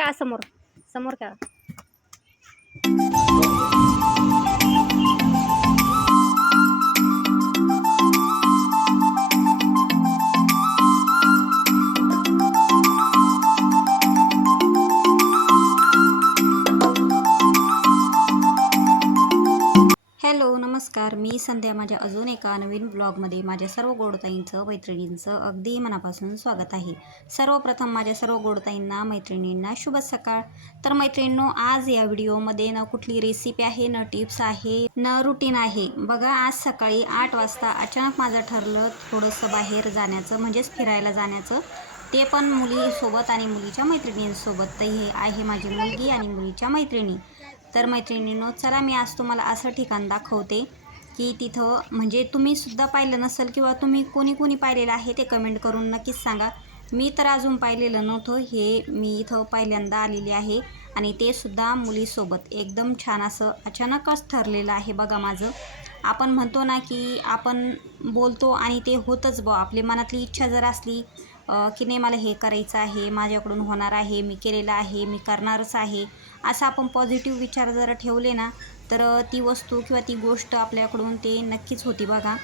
खेळा समोर. समोर खेळा. संध्या माझ्या अजून एका नवीन ब्लॉगमध्ये माझ्या सर्व गोडताईंचं मैत्रिणींचं अगदी मनापासून स्वागत आहे. सर्वप्रथम माझ्या सर्व गोडताईंना मैत्रिणींना शुभ सकाळ. तर मैत्रिणींनो आज या व्हिडिओमध्ये न कुठली रेसिपी आहे न टिप्स आहे न रुटीन आहे. बघा आज सकाळी आठ वाजता अचानक माझं ठरलं थोडंसं बाहेर जाण्याचं म्हणजेच फिरायला जाण्याचं. ते पण मुलीसोबत आणि मुलीच्या मैत्रिणींसोबत. तर हे आहे माझी मुलगी आणि मुलीच्या मैत्रिणी. तर मैत्रिणींनो चला मी आज तुम्हाला असं ठिकाण दाखवते. की तिथं म्हणजे तुम्ही सुद्धा पाहिलं नसेल किंवा तुम्ही कोणी कोणी पाहिलेलं आहे ते कमेंट करून नक्कीच सांगा. मी तर अजून पाहिलेलं नव्हतं. हे मी इथं पहिल्यांदा आलेली आहे आणि ते सुद्धा मुलीसोबत एकदम छान असं अचानकच ठरलेलं आहे बघा माझं. आपण म्हणतो ना की आपण बोलतो आणि ते होतंच बुवा. आपली मनातली इच्छा जर असली की नाही मला हे करायचं आहे माझ्याकडून होणार आहे मी केलेलं आहे मी करणारच आहे असं आपण पॉझिटिव्ह विचार जर ठेवले ना तर ती वस्तू किंवा ती गोष्ट आपल्याकडून ते नक्कीच होती बघा.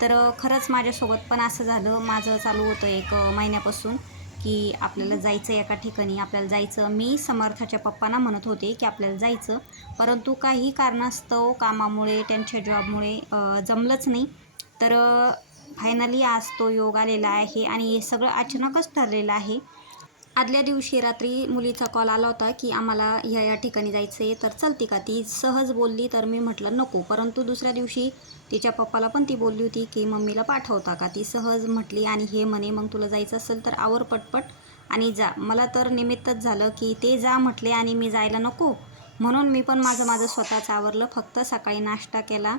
तर खरंच माझ्यासोबत पण असं झालं. माझं चालू होतं एक महिन्यापासून की आपल्याला जायचं एका ठिकाणी. आपल्याला जायचं मी समर्थाच्या पप्पांना म्हणत होते की आपल्याला जायचं. परंतु काही कारणास्तव कामामुळे त्यांच्या जॉबमुळे जमलंच नाही. तर फायनली आज तो योग आलेला आहे आणि हे सगळं अचानकच ठरलेलं आहे. आदल्या दिवशी रात्री मुलीचा कॉल आला होता की आम्हाला ह्या या ठिकाणी जायचं आहे तर चलते का ती? सहज बोलली तर मी म्हटलं नको. परंतु दुसऱ्या दिवशी तिच्या पप्पाला पण ती बोलली होती की मम्मीला पाठवता का? ती सहज म्हटली आणि हे म्हणे मग तुला जायचं असेल तर आवर पटपट आणि जा. मला तर निमित्तच झालं की ते जा म्हटले आणि मी जायला नको. म्हणून मी पण माझं माझं स्वतःचं आवरलं. फक्त सकाळी नाश्ता केला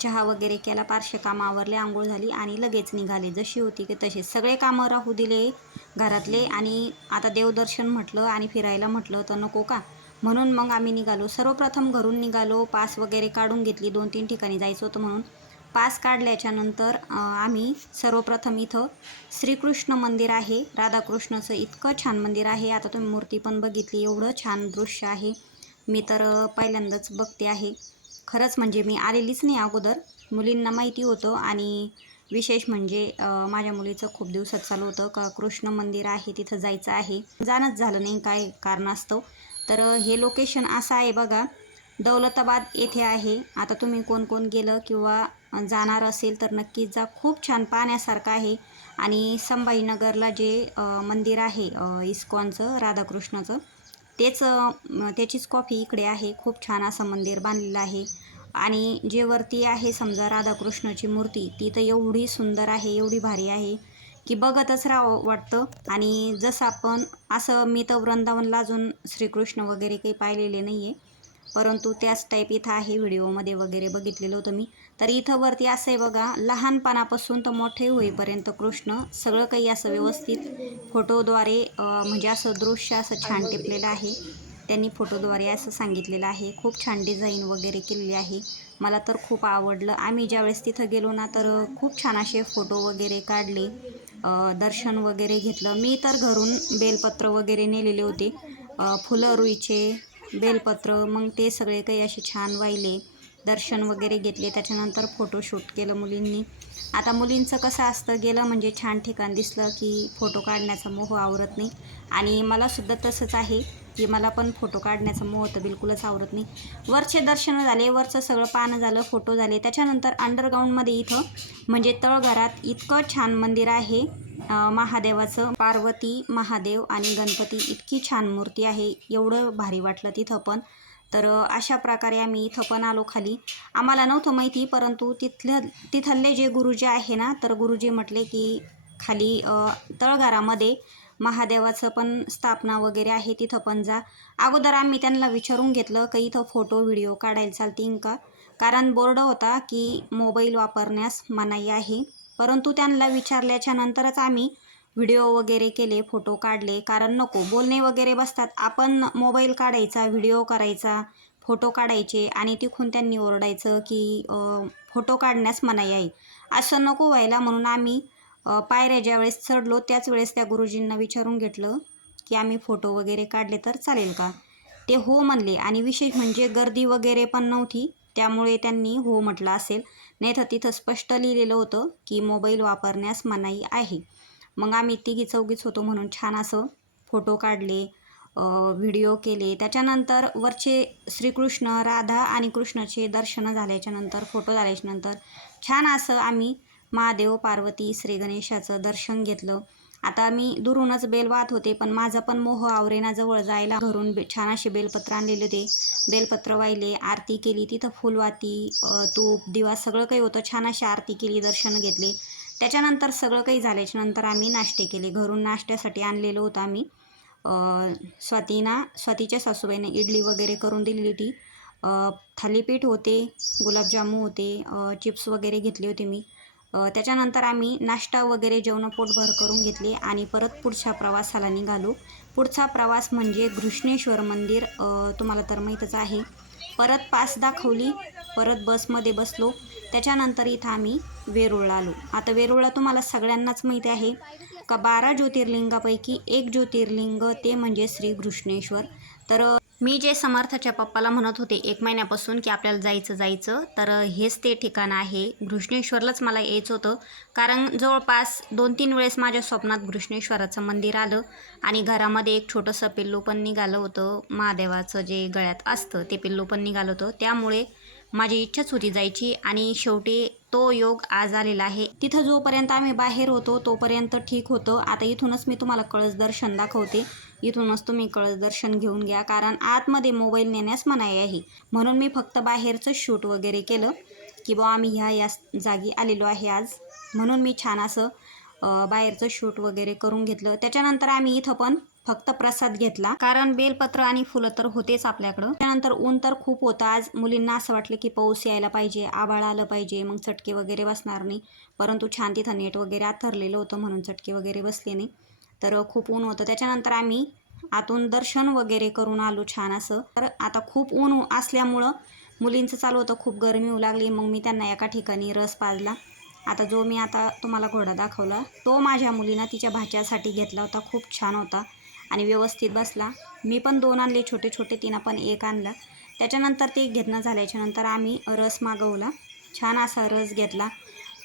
चहा वगैरे केला पारशे कामं आवरले आंघोळ झाली आणि लगेच निघाले. जशी होती की तसे सगळे कामं राहू दिले. घरातले आणि आता देवदर्शन म्हटलं आणि फिरायला म्हटलं तर नको का? म्हणून मग आम्ही निघालो. सर्वप्रथम घरून निघालो पास वगैरे काढून घेतली. दोन तीन ठिकाणी जायचं होतं म्हणून. पास काढल्याच्यानंतर आम्ही सर्वप्रथम इथं श्रीकृष्ण मंदिर आहे. राधाकृष्णाचं इतकं छान मंदिर आहे. आता तुम्ही मूर्ती पण बघितली. एवढं छान दृश्य आहे. मी तर पहिल्यांदाच बघते आहे. खरंच म्हणजे मी आलेलीच नाही अगोदर. मुलींना माहिती होतं आणि विशेष म्हणजे माझ्या मुलीचं खूप दिवसात चालू होतं. का कृष्ण मंदिर आहे तिथं जायचं आहे. जाणंच झालं नाही काय कारणास्तव तर हे लोकेशन असं आहे बघा. दौलताबाद येथे आहे. आता तुम्ही कोण कोण गेलं किंवा जाणार असेल तर नक्कीच जा. खूप छान पाहण्यासारखं आहे. आणि संभाजीनगरला जे मंदिर आहे इस्कॉनचं राधाकृष्णाचं तेच त्याचीच कॉफी इकडे आहे. खूप छान असं मंदिर बांधलेलं आहे. आणि जे वरती आहे समजा राधाकृष्णाची मूर्ती ती तर एवढी सुंदर आहे एवढी भारी आहे की बघतच राहावं वाटतं. आणि जसं आपण असं मी तर वृंदावनला अजून श्रीकृष्ण वगैरे काही पाहिलेले नाही आहे परंतु त्याच टाईप इथं आहे व्हिडिओमध्ये वगैरे बघितलेलं होतं मी. तर इथं वरती असं आहे बघा लहानपणापासून तर मोठे होईपर्यंत कृष्ण सगळं काही असं व्यवस्थित फोटोद्वारे म्हणजे असं दृश्य असं छान टिपलेलं आहे. त्यांनी फोटोद्वारे असं सांगितलेलं आहे. खूप छान डिझाईन वगैरे केलेली आहे. मला तर खूप आवडलं. आम्ही ज्यावेळेस तिथं गेलो ना तर खूप छान असे फोटो वगैरे काढले दर्शन वगैरे घेतलं. मी तर घरून बेलपत्र वगैरे नेलेले होते. फुलं रुईचे बेलपत्र मग ते सगळे काही असे छान वाहिले. दर्शन वगैरे घेतले. त्याच्यानंतर फोटोशूट केलं मुलींनी. आता मुलींचं कसं असतं गेलं म्हणजे छान ठिकाण दिसलं की फोटो काढण्याचा मोह आवरत नाही. आणि मलासुद्धा तसंच आहे. की मला पण फोटो काढण्याचं मोह तर बिलकुलच आवरत नाही. वरचे दर्शन झाले वरचं सगळं पानं झालं फोटो झाले. त्याच्यानंतर अंडरग्राऊंडमध्ये इथं म्हणजे तळघरात इतकं छान मंदिर आहे. महादेवाचं पार्वती महादेव आणि गणपती इतकी छान मूर्ती आहे. एवढं भारी वाटलं तिथं पण. तर अशा प्रकारे आम्ही इथं पण आलो खाली. आम्हाला नव्हतं माहिती परंतु तिथल्या तिथले जे गुरुजी आहे ना तर गुरुजी म्हटले की खाली तळघरामध्ये महादेवाचं पण स्थापना वगैरे आहे तिथं पण जा. अगोदर आम्ही त्यांना विचारून घेतलं का इथं फोटो व्हिडिओ काढायला चालतील का? कारण बोर्ड होता की मोबाईल वापरण्यास मनाई आहे. परंतु त्यांना विचारल्याच्या नंतरच आम्ही व्हिडिओ वगैरे केले फोटो काढले. कारण नको बोलणे वगैरे बसतात. आपण मोबाईल काढायचा व्हिडिओ करायचा फोटो काढायचे आणि तिथून त्यांनी ओरडायचं की फोटो काढण्यास मनाई आहे. असं नको व्हायला म्हणून आम्ही पायऱ्या ज्यावेळेस चढलो त्याच वेळेस त्या गुरुजींना विचारून घेतलं की आम्ही फोटो वगैरे काढले तर चालेल का? ते हो म्हणले आणि विशेष म्हणजे गर्दी वगैरे पण नव्हती त्यामुळे त्यांनी हो म्हटलं असेल. नाही तर तिथं स्पष्ट लिहिलेलं होतं की मोबाईल वापरण्यास मनाई आहे. मग आम्ही तिघी चौघीच होतो म्हणून छान असं फोटो काढले व्हिडिओ केले. त्याच्यानंतर वरचे श्रीकृष्ण राधा आणि कृष्णाचे दर्शन झाल्याच्यानंतर फोटो झाल्याच्यानंतर छान असं आम्ही महादेव पार्वती श्री गणेशाचं दर्शन घेतलं. आता मी दुरूनच बेल वाहत होते पण माझा पण मोह आवरेना जवळ जायला घरून बे छान असे बेलपत्र आणलेले होते. बेलपत्र वाहिले आरती केली तिथं फुलवाती तूप दिवा सगळं काही होतं. छान अशी आरती केली दर्शन घेतले. त्याच्यानंतर सगळं काही झाल्याच्यानंतर आम्ही नाश्ते केले. घरून नाश्त्यासाठी आणलेलो होतं आम्ही. अ, स्वातीना स्वातीच्या सासूबाईने इडली वगैरे करून दिलेली होती. थालीपीठ होते गुलाबजामू होते चिप्स वगैरे घेतले होते मी. त्याच्यानंतर आम्ही नाश्ता वगैरे जेवणं पोटभर करून घेतले आणि परत पुढच्या प्रवासाला निघालो. पुढचा प्रवास म्हणजे घृष्णेश्वर मंदिर तुम्हाला तर माहीतच आहे. परत पास दाखवली परत बसमध्ये बसलो. त्याच्यानंतर इथं आम्ही वेरूळला आलो. आता वेरूळला तुम्हाला सगळ्यांनाच माहिती आहे का बारा ज्योतिर्लिंगापैकी एक ज्योतिर्लिंग ते म्हणजे श्री घृष्णेश्वर. तर मी जे समर्थाच्या पप्पाला म्हणत होते एक महिन्यापासून की आपल्याला जायचं जायचं तर हेच ते ठिकाण आहे. घृष्णेश्वरलाच मला यायचं होतं. कारण जवळपास दोन तीन वेळेस माझ्या स्वप्नात घृष्णेश्वराचं मंदिर आलं आणि घरामध्ये एक छोटंसं पिल्लू पण निघालं होतं. महादेवाचं जे गळ्यात असतं ते पिल्लू पण निघालं होतं. त्यामुळे माझी इच्छाच होती जायची आणि शेवटी तो योग आज आलेला आहे. तिथं जोपर्यंत आम्ही बाहेर होतो तोपर्यंत ठीक होतं. आता इथूनच मी तुम्हाला कळस दर्शन दाखवते. इथूनच तुम्ही कळस दर्शन घेऊन घ्या कारण आतमध्ये मोबाईल नेण्यास मनाई आहे. म्हणून मी फक्त बाहेरचं शूट वगैरे केलं की बुवा आम्ही ह्या या जागी आलेलो आहे आज. म्हणून मी छान असं बाहेरचं शूट वगैरे करून घेतलं. त्याच्यानंतर आम्ही इथं पण फक्त प्रसाद घेतला कारण बेलपत्र आणि फुलं तर होतेच आपल्याकडं. त्यानंतर ऊन तर खूप होतं आज. मुलींना असं वाटलं की पाऊस यायला पाहिजे आबाळ आलं पाहिजे मग चटके वगैरे बसणार नाही. परंतु छान तिथं नेट वगैरे आथरलेलं होतं म्हणून चटके वगैरे बसले नाही. तर खूप ऊन होतं. त्याच्यानंतर आम्ही आतून दर्शन वगैरे करून आलो छान असं. तर आता खूप ऊन असल्यामुळं मुलींचं चालू होतं. खूप गरमी होऊ लागली. मग मी त्यांना एका ठिकाणी रस पाजला. आता जो मी आता तुम्हाला घोडा दाखवला तो माझ्या मुलीनं तिच्या भाच्यासाठी घेतला होता. खूप छान होता आणि व्यवस्थित बसला. मी पण दोन आणले छोटे छोटे. तिनं पण एक आणला. त्याच्यानंतर ते घेतणं झाल्याच्यानंतर आम्ही रस मागवला. छान असा रस घेतला.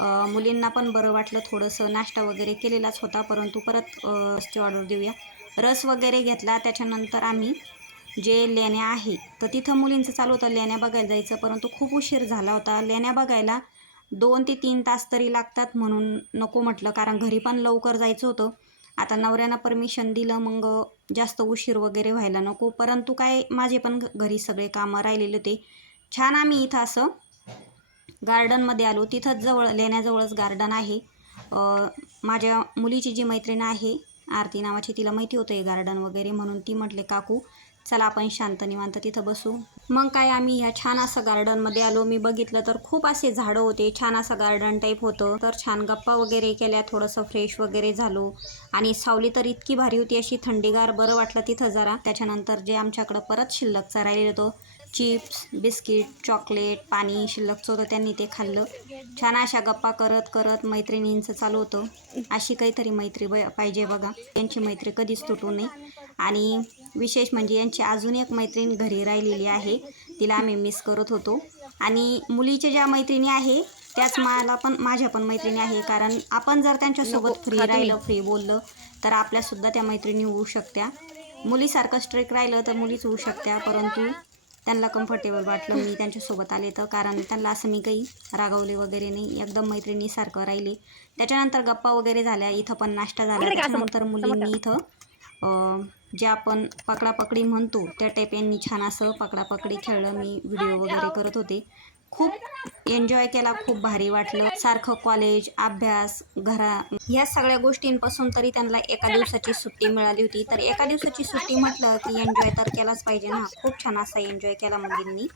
मुलींना पण बरं वाटलं थोडंसं. नाश्ता वगैरे केलेलाच होता परंतु परत रसची ऑर्डर देऊया. रस वगैरे घेतला त्याच्यानंतर आम्ही जे लेण्या आहे तर तिथं मुलींचं चालू होतं लेण्या बघायला जायचं परंतु खूप उशीर झाला होता. लेण्या बघायला दोन ते तीन तास तरी लागतात म्हणून नको म्हटलं कारण घरी पण लवकर जायचं होतं. आता नवऱ्यानं परमिशन दिलं मग जास्त उशीर वगैरे व्हायला नको. परंतु काय माझे पण घ- घरी सगळे कामं राहिलेले होते. छान आम्ही इथं असं गार्डनमध्ये आलो. तिथंच जवळ लेण्याजवळच गार्डन आहे. माझ्या मुलीची जी मैत्रीण आहे आरती नावाची तिला माहिती होतं हे गार्डन वगैरे म्हणून. ती म्हटले काकू चला आपण शांत निवांत तिथं बसू. मग काय आम्ही ह्या छान असं गार्डनमध्ये आलो. मी बघितलं तर खूप असे झाडं होते छान असं गार्डन टाईप होतं. तर छान गप्पा वगैरे केल्या थोडंसं फ्रेश वगैरे झालो. आणि सावली तर इतकी भारी होती अशी थंडीगार बरं वाटलं तिथं जरा. त्याच्यानंतर जे आमच्याकडं परत शिल्लकचा राहिलेलं होतं चिप्स बिस्किट चॉकलेट पाणी शिल्लकचं होतं त्यांनी ते खाल्लं. छान अशा गप्पा करत करत मैत्रिणींचं चालू होतं. अशी काहीतरी मैत्री ब पाहिजे बघा. यांची मैत्री कधीच तुटू नये. आणि विशेष म्हणजे यांची अजून एक मैत्रीण घरी राहिलेली आहे. तिला आम्ही मिस करत होतो. आणि मुलीच्या ज्या मैत्रिणी आहे त्याच मला पण माझ्या पण मैत्रिणी आहे. कारण आपण जर त्यांच्यासोबत फ्री राहिलं फ्री बोललं तर आपल्यासुद्धा त्या मैत्रिणी होऊ शकत्या. मुलीसारखं स्ट्रिक राहिलं तर मुलीच होऊ शकत्या. परंतु त्यांना कम्फर्टेबल वाटलं मी त्यांच्यासोबत आले तर. कारण त्यांना असं मी काही रागवले वगैरे नाही. एकदम मैत्रिणीसारखं राहिले. त्याच्यानंतर गप्पा वगैरे झाल्या. इथं पण नाश्ता झाला. त्याच्यानंतर मुलींनी इथं अं, जे आपण पकडापकडी म्हणतो त्या टाईप यांनी छान असं पकडापकडी खेळलं. मी व्हिडिओ वगैरे करत होते. खूप एन्जॉय केला खूप भारी वाटलं. सारखं कॉलेज अभ्यास घरा ह्या सगळ्या गोष्टींपासून तरी त्यांना एका दिवसाची सुट्टी मिळाली होती. तर एका दिवसाची सुट्टी म्हटलं की एन्जॉय तर केलाच पाहिजे ना. खूप छान असा एन्जॉय केला मुलींनी.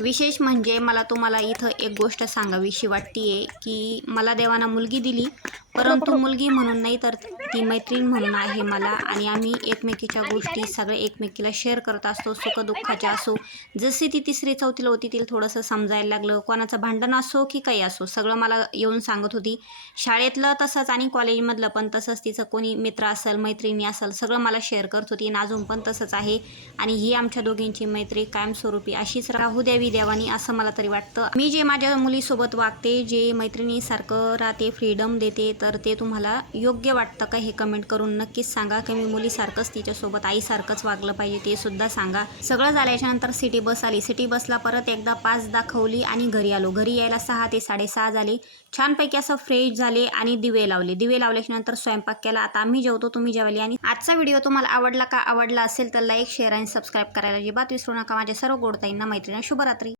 विशेष म्हणजे मला तुम्हाला इथं एक गोष्ट सांगावीशी वाटतीये की मला देवाना मुलगी दिली. परंतु मुलगी म्हणून नाही तर ती मैत्रीण म्हणून आहे मला. आणि आम्ही एकमेकीच्या गोष्टी सगळे एकमेकीला शेअर करत असतो. सुखदुःखाच्या असो जशी ती तिसरी चौथीला होती तिला थोडंसं समजायला लागलं. कोणाचं भांडण असो की काही असो सगळं मला येऊन सांगत होती. शाळेतलं तसंच आणि कॉलेजमधलं पण तसंच. तिचं कोणी मित्र असेल मैत्रिणी असेल सगळं मला शेअर करत होती आणि अजून पण तसंच आहे. आणि ही आमच्या दोघींची मैत्री कायमस्वरूपी अशीच राहू द्यावी देवानी असं मला तरी वाटतं. मी जे माझ्या मुलीसोबत वागते जे मैत्रिणीसारखं राहते फ्रीडम देते तर ते तुम्हाला योग्य वाटतं का हे कमेंट करून नक्कीच सांगा. की मी मुलीसारखंच तिच्यासोबत आईसारखंच वागलं पाहिजे ते सुद्धा सांगा. सगळं झाल्याच्यानंतर सिटी बस आली. सिटी बसला परत एकदा पाच दाखवली आणि घरी आलो. घरी यायला सहा ते साडेसहा झाले. छानपैकी असं फ्रेश झाले आणि दिवे लावले. दिवे लावल्याच्या नंतर स्वयंपाक केला. आता आम्ही जेवतो तुम्ही जेवले आणि आजचा व्हिडिओ तुम्हाला आवडला का? आवडला असेल तर लाईक शेअर आणि सबस्क्राईब करायला अजिबात विसरू नका. माझ्या सर्व गोडताईंना मैत्रिणी शुभरात्री.